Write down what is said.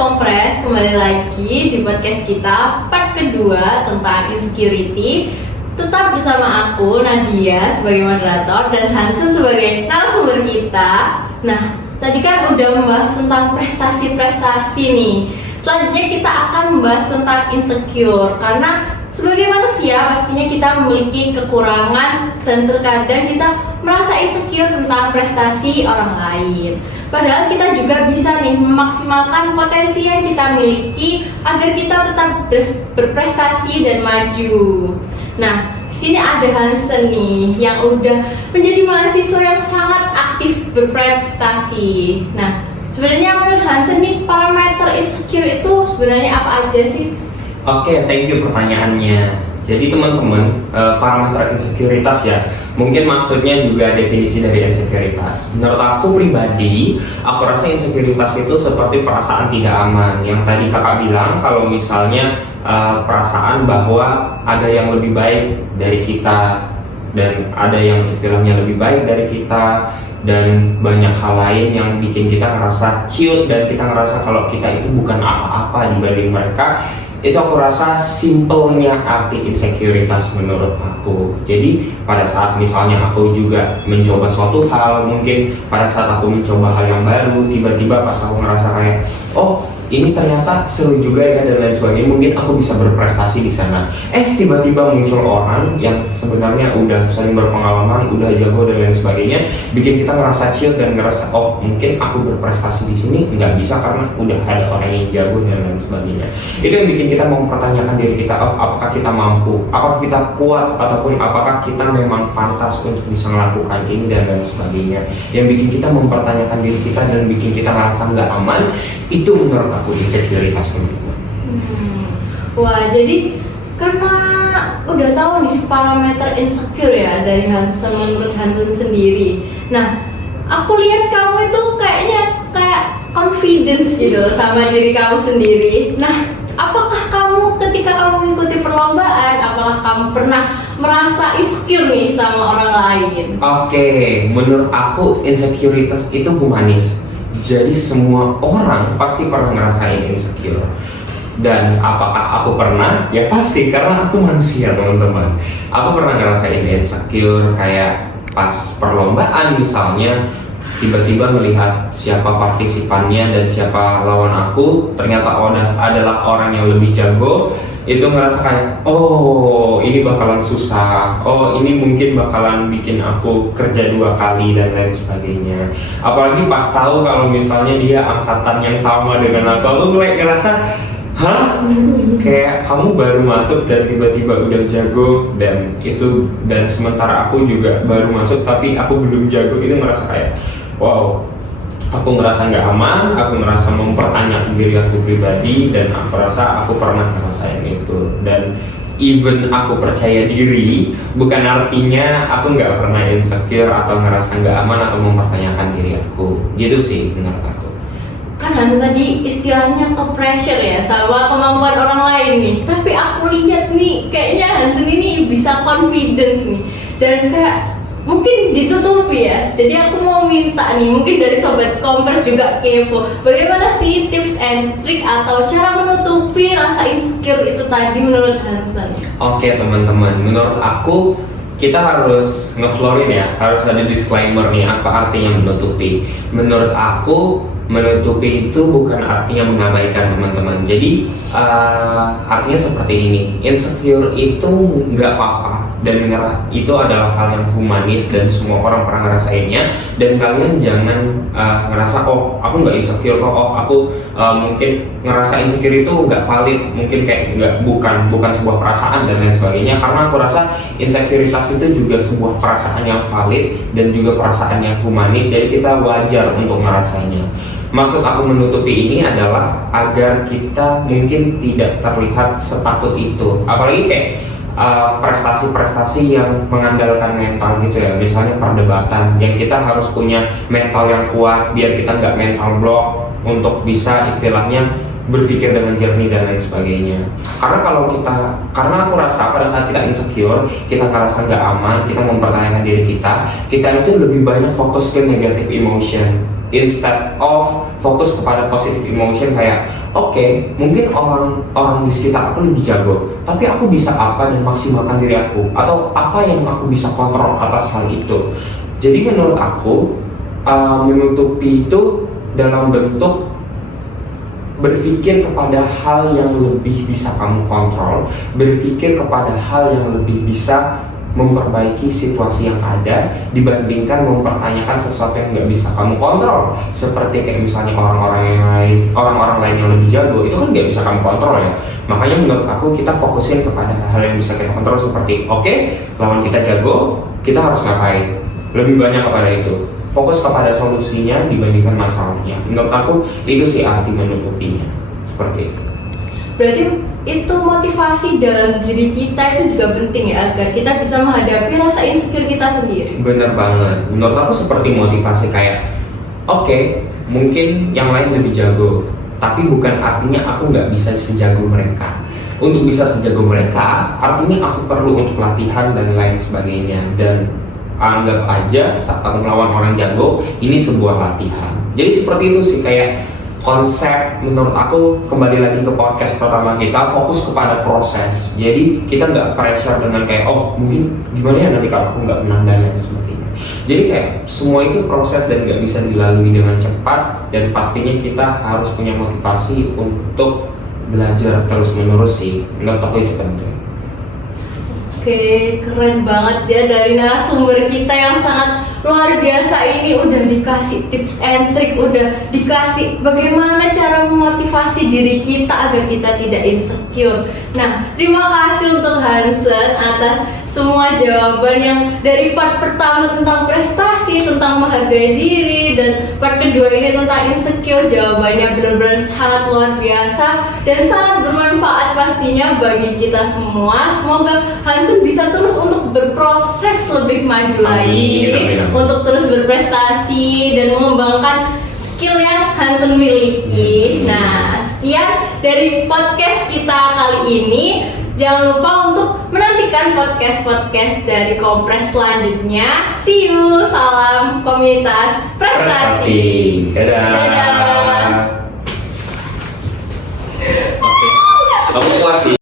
Kompres, kembali lagi di podcast kita part kedua tentang insecurity. Tetap bersama aku, Nadia sebagai moderator dan Hansen sebagai narasumber kita. Nah, tadi kan udah membahas tentang prestasi-prestasi nih. Selanjutnya kita akan membahas tentang insecure. Karena sebagai manusia pastinya kita memiliki kekurangan dan terkadang kita merasa insecure tentang prestasi orang lain. Padahal kita juga bisa nih memaksimalkan potensi yang kita miliki agar kita tetap berprestasi dan maju. Nah, di sini ada Hansen nih yang udah menjadi mahasiswa yang sangat aktif berprestasi. Nah, sebenarnya menurut Hansen nih parameter insecure itu sebenarnya apa aja sih? Oke, thank you pertanyaannya. Jadi teman-teman, parameter insekuritas ya, mungkin maksudnya juga definisi dari insekuritas. Menurut aku pribadi, aku rasa insekuritas itu seperti perasaan tidak aman. Yang tadi kakak bilang, kalau misalnya perasaan bahwa ada yang lebih baik dari kita, dan ada yang istilahnya lebih baik dari kita, dan banyak hal lain yang bikin kita ngerasa ciut dan kita ngerasa kalau kita itu bukan apa-apa dibanding mereka. Itu aku rasa simpelnya arti insekuritas menurut aku. Jadi pada saat misalnya aku juga mencoba suatu hal, mungkin pada saat aku mencoba hal yang baru, tiba-tiba pas aku ngerasa kayak, oh ini ternyata seru juga ya dan lain sebagainya, mungkin aku bisa berprestasi di sana. Tiba-tiba muncul orang yang sebenarnya udah sering berpengalaman, udah jago dan lain sebagainya, bikin kita ngerasa chill dan ngerasa oh mungkin aku berprestasi di sini nggak bisa karena udah ada orang yang jago dan lain sebagainya. Itu yang bikin kita mempertanyakan diri kita, oh, apakah kita mampu, apakah kita kuat, ataupun apakah kita memang pantas untuk bisa melakukan ini dan lain sebagainya. Yang bikin kita mempertanyakan diri kita dan bikin kita ngerasa nggak aman, itu menurut aku insekuritas teman-teman. Wah, jadi karena udah tahu nih parameter insecure ya dari Hansen, menurut Hansen sendiri. Nah, aku lihat kamu itu kayaknya kayak confidence gitu sama diri kamu sendiri. Nah, apakah kamu ketika kamu mengikuti perlombaan, apakah kamu pernah merasa insecure nih sama orang lain? Oke, menurut aku insekuritas itu humanis. Jadi semua orang pasti pernah ngerasain insecure. Dan apakah aku pernah? Ya pasti, karena aku manusia teman-teman. Aku pernah ngerasain insecure kayak pas perlombaan misalnya, tiba-tiba melihat siapa partisipannya dan siapa lawan aku, ternyata adalah orang yang lebih jago. Itu ngerasa kayak, oh ini bakalan susah, oh ini mungkin bakalan bikin aku kerja 2 kali dan lain sebagainya. Apalagi pas tahu kalau misalnya dia angkatan yang sama dengan aku mulai ngerasa, hah? Kayak kamu baru masuk dan tiba-tiba udah jago, dan sementara aku juga baru masuk tapi aku belum jago. Itu ngerasa kayak, wow, aku ngerasa nggak aman, aku ngerasa mempertanyakan diri aku pribadi, dan aku rasa aku pernah ngerasain itu. Dan even aku percaya diri, bukan artinya aku nggak pernah insecure atau ngerasa nggak aman atau mempertanyakan diri aku. Gitu sih menurut aku. Kan Hansen tadi istilahnya ke pressure ya sama kemampuan orang lain nih. Tapi aku lihat nih kayaknya Hansen ini bisa confidence nih, dan kayak mungkin ditutupi ya. Jadi aku mau minta nih, mungkin dari Sobat Kompres juga kepo, bagaimana sih tips and trick atau cara menutupi rasa insecure itu tadi menurut Hansen? Oke teman-teman, menurut aku kita harus ngeflorin ya, harus ada disclaimer nih, apa artinya menutupi. Menurut aku, menutupi itu bukan artinya mengabaikan teman-teman. Jadi artinya seperti ini, insecure itu nggak apa-apa, dan itu adalah hal yang humanis dan semua orang pernah ngerasainnya. Dan kalian jangan ngerasa, oh aku nggak insecure kok, oh aku mungkin ngerasa insecure itu nggak valid, mungkin kayak bukan sebuah perasaan dan lain sebagainya. Karena aku rasa insekuritas itu juga sebuah perasaan yang valid dan juga perasaan yang humanis, jadi kita wajar untuk ngerasainnya. Maksud aku menutupi ini adalah agar kita mungkin tidak terlihat setakut itu, apalagi kayak prestasi-prestasi yang mengandalkan mental gitu ya, misalnya perdebatan yang kita harus punya mental yang kuat biar kita nggak mental block untuk bisa istilahnya berpikir dengan jernih dan lain sebagainya. Karena aku rasa pada saat kita insecure, kita ngerasa nggak aman, kita mempertanyakan diri kita itu lebih banyak fokus ke negative emotion. instead of fokus kepada positive emotion kayak oke, mungkin orang di sekitar aku lebih jago, tapi aku bisa apa dan maksimalkan diri aku, atau apa yang aku bisa kontrol atas hal itu. Jadi menurut aku menutupi itu dalam bentuk berpikir kepada hal yang lebih bisa kamu kontrol, berpikir kepada hal yang lebih bisa memperbaiki situasi yang ada dibandingkan mempertanyakan sesuatu yang nggak bisa kamu kontrol, seperti kayak misalnya orang-orang lain yang lebih jago itu kan nggak bisa kamu kontrol ya. Makanya menurut aku kita fokusin kepada hal yang bisa kita kontrol, seperti oke, lawan kita jago, kita harus ngapain, lebih banyak kepada itu, fokus kepada solusinya dibandingkan masalahnya. Menurut aku itu sih arti menutupinya, seperti itu. Berarti itu motivasi dalam diri kita itu juga penting ya, agar kita bisa menghadapi rasa insecure kita sendiri. Bener banget, menurut aku seperti motivasi kayak oke, mungkin yang lain lebih jago, tapi bukan artinya aku nggak bisa sejago mereka. Untuk bisa sejago mereka, artinya aku perlu untuk latihan dan lain sebagainya. Dan anggap aja saat kamu melawan orang jago, ini sebuah latihan. Jadi seperti itu sih kayak konsep. Menurut aku kembali lagi ke podcast pertama kita, fokus kepada proses. Jadi kita nggak pressure dengan kayak oh mungkin gimana ya nanti kalau aku nggak menang dan lain sebagainya. Jadi kayak semua itu proses dan nggak bisa dilalui dengan cepat, dan pastinya kita harus punya motivasi untuk belajar terus menerus sih. Menurut aku itu penting. Oke, keren banget ya dari narasumber kita yang sangat luar biasa ini. Udah dikasih tips and trick, udah dikasih bagaimana cara memotivasi diri kita agar kita tidak insecure. Nah, terima kasih untuk Hansen atas semua jawaban yang dari part pertama tentang prestasi, tentang menghargai diri, dan part kedua ini tentang insecure. Jawabannya benar-benar sangat luar biasa dan sangat bermanfaat pastinya bagi kita semua. Semoga Hansen bisa terus untuk berproses lebih maju lagi, untuk terus berprestasi dan mengembangkan skill yang Hansen miliki. Nah, sekian dari podcast kita kali ini. Jangan lupa untuk menantikan podcast-podcast dari Kompres selanjutnya. See you, salam komunitas prestasi. Dadah. Dadah. Oke. Kamu puas sih.